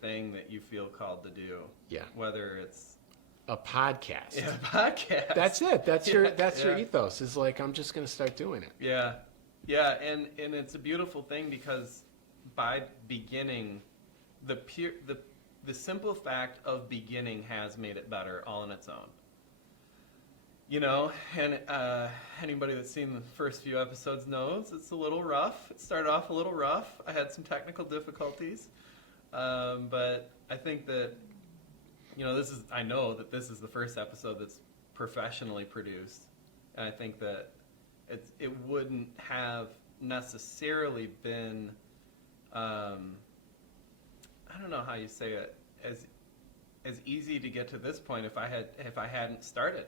thing that you feel called to do. Yeah. Whether it's A podcast. a podcast. That's it. That's your Yeah. ethos. Is like, I'm just going to start doing it. Yeah. Yeah, and it's a beautiful thing because by beginning, the simple fact of beginning has made it better all on its own. You know, and anybody that's seen the first few episodes knows it's a little rough. It started off a little rough. I had some technical difficulties, but I think that, you know, I know that this is the first episode that's professionally produced, and I think that it wouldn't have necessarily been, I don't know how you say it, as easy to get to this point if I hadn't started.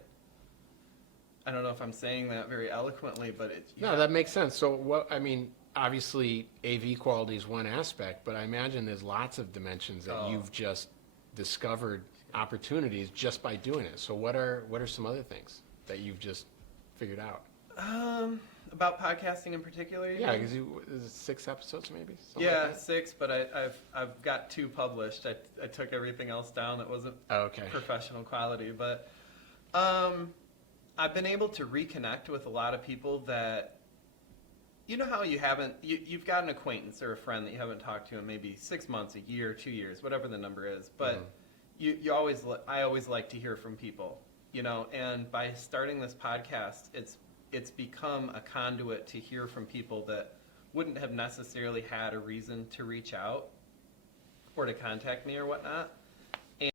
I don't know if I'm saying that very eloquently, but No, that makes sense. So obviously AV quality is one aspect, but I imagine there's lots of dimensions that you've just discovered opportunities just by doing it. So what are some other things that you've just figured out? About podcasting in particular? Yeah, because is it 6 episodes maybe? Something Yeah, like that? 6, but I've got 2 published. I took everything else down that wasn't professional quality, but I've been able to reconnect with a lot of people that, you know how you've got an acquaintance or a friend that you haven't talked to in maybe 6 months, a year, 2 years, whatever the number is, but I always like to hear from people, you know, and by starting this podcast, it's become a conduit to hear from people that wouldn't have necessarily had a reason to reach out or to contact me or whatnot.